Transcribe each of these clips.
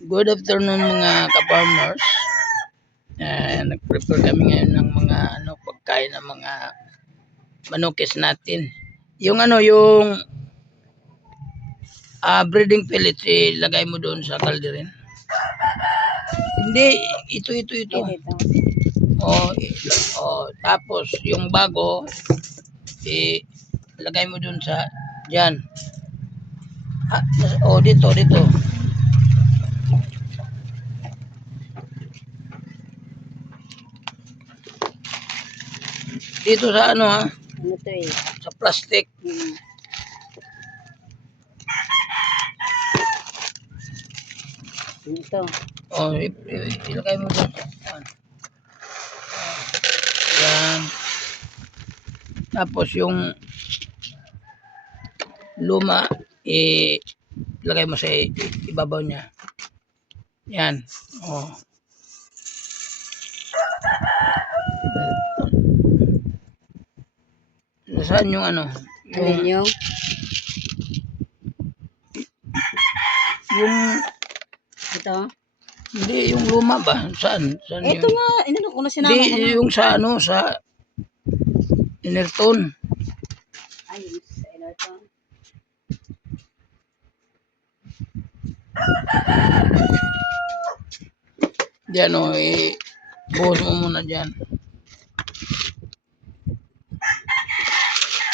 Good afternoon mga ka-farmers. Nag-prepare kami ngayon ng mga pagkain ng mga manokis natin. Yung breeding pellets, ilagay mo doon sa kalderin. Hindi, ito. Ito. Tapos yung bago, ilagay mo doon sa diyan. Dito. Dito sa Ano to eh? sa plastic. Ito. Ilagay mo doon. Yan. Tapos yung luma, ilagay mo sa ibabaw niya. Yan. Saan yung Yung ito? Hindi, yung luma ba? Saan ito yung... nga, inano ko na sinama ko na. Hindi, yung sa Inerton. Ay, sa Inerton. Diyan buhos mo muna dyan.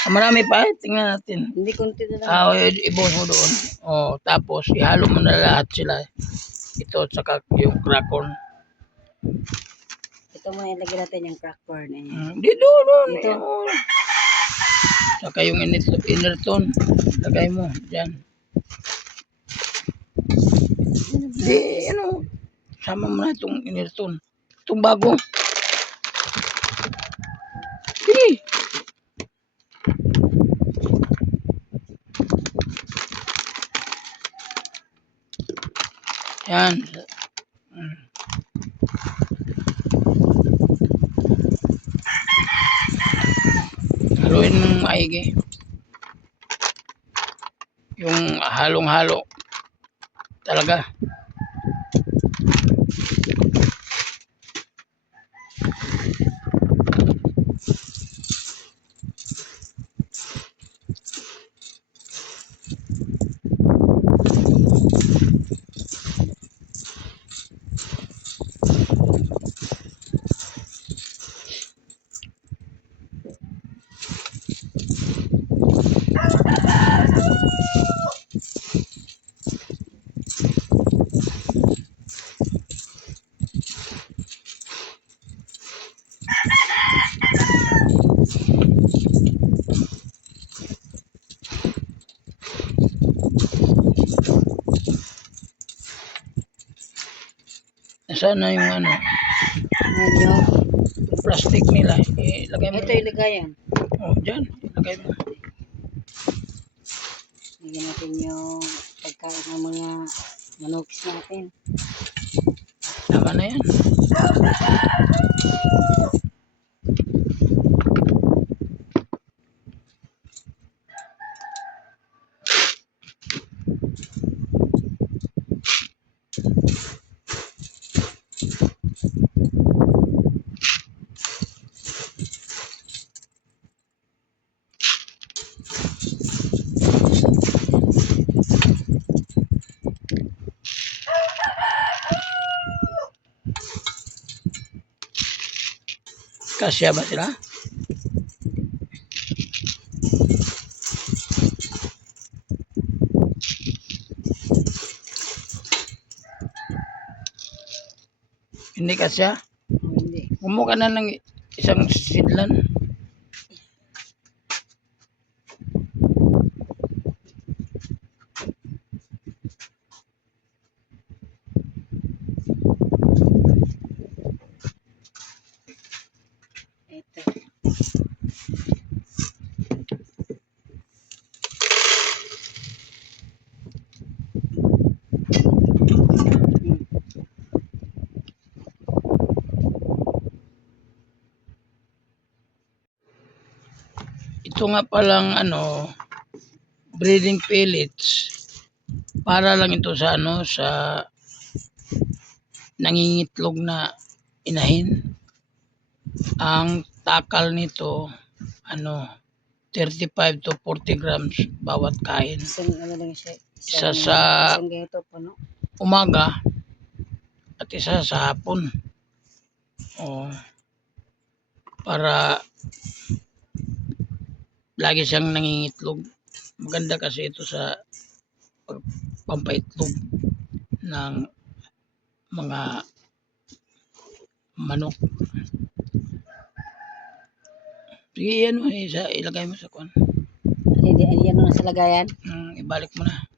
Marami pa, tingnan natin. Hindi, konti na lang. Ibuhos mo doon. Tapos ihalo mo na lahat sila. Ito, tsaka yung crack corn. Ito muna ilagay natin yung crack corn. Dito. Dito. Tsaka yung Inerton. Lagay mo dyan. Di, sama mo na itong Inerton. Itong bago. Sige. Yan. Haluin mong maigi. Yung halong-halo. Talaga. Nasaan na yung Medyo. plastic nila? Ilagay mo. Ito ilagay yan. Dyan. Ilagay mo. Lagyan natin yung pagkain ng mga manokis natin. Tama na yan. Kasya ba sila? Hindi kasya? Hindi. Kumuha ka na ng isang sidlan. Ito. Ito nga palang breeding pellets. Para lang ito sa ano, sa nangingitlog na inahin. Ang takal nito ano 35 to 40 grams bawat kain. Isang ano lang siya. Isa sa Isang ganito po, no? umaga at isa sa hapon. Para lagi siyang nangingitlog. Maganda kasi ito sa pampaitlog ng mga manok. Sige, yan mo, ilagay mo sa kuwan. Hindi, yan na sa lagayan. Ibalik mo na.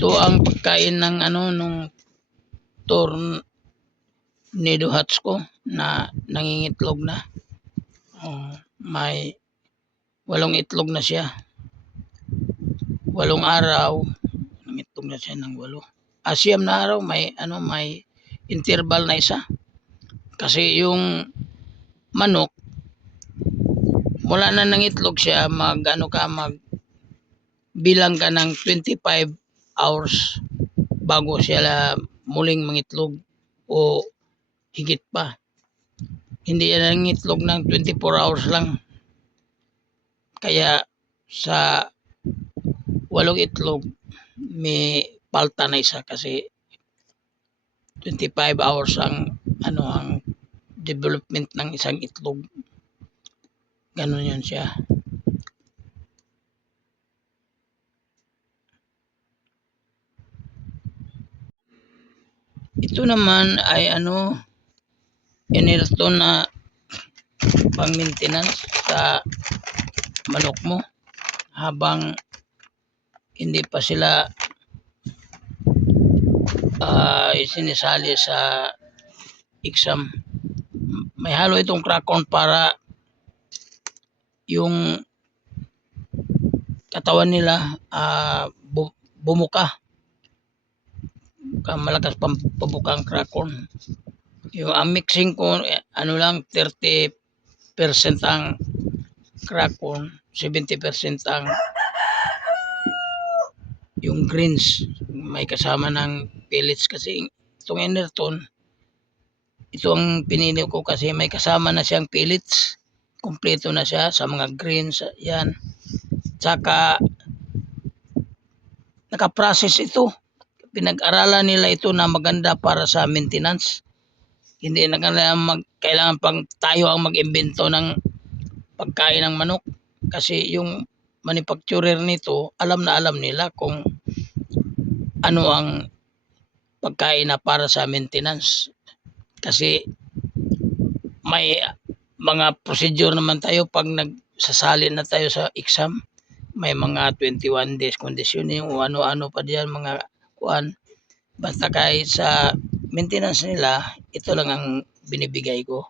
Ito ang pagkain ng ano nung tornado hats ko na nangingitlog na. May 8 itlog na siya. 8 araw nangitlog na siya ng 8. Siyam na araw may interval na isa. Kasi yung manok mula na nangitlog siya bilang ka ng 25 hours bago siya muling mangitlog o higit pa. Hindi yan nangitlog ng 24 hours lang. Kaya sa 8 itlog may palta na isa kasi 25 hours ang development ng isang itlog. Ganun yun siya. Ito naman ay inirto na pang maintenance sa manok mo habang hindi pa sila isinisali sa exam. May halo itong crackon para yung katawan nila bumuka. Malakas pabuka ang crackon. Ang mixing ko lang 30% ang crackon, 70% ang yung greens. May kasama ng pellets kasi itong Enerton, ito ang pinili ko kasi may kasama na siyang pellets. Kompleto na siya sa mga greens yan. Tsaka nakaprocess ito. Pinag-aralan nila ito na maganda para sa maintenance. Hindi na kailangan pang tayo ang mag-imbento ng pagkain ng manok. Kasi yung manufacturer nito, alam na alam nila kung ano ang pagkain na para sa maintenance. Kasi may mga procedure naman tayo pag nagsasali na tayo sa exam. May mga 21 days conditioning o ano-ano pa diyan mga kuan. Basta kahit sa maintenance nila, ito lang ang binibigay ko.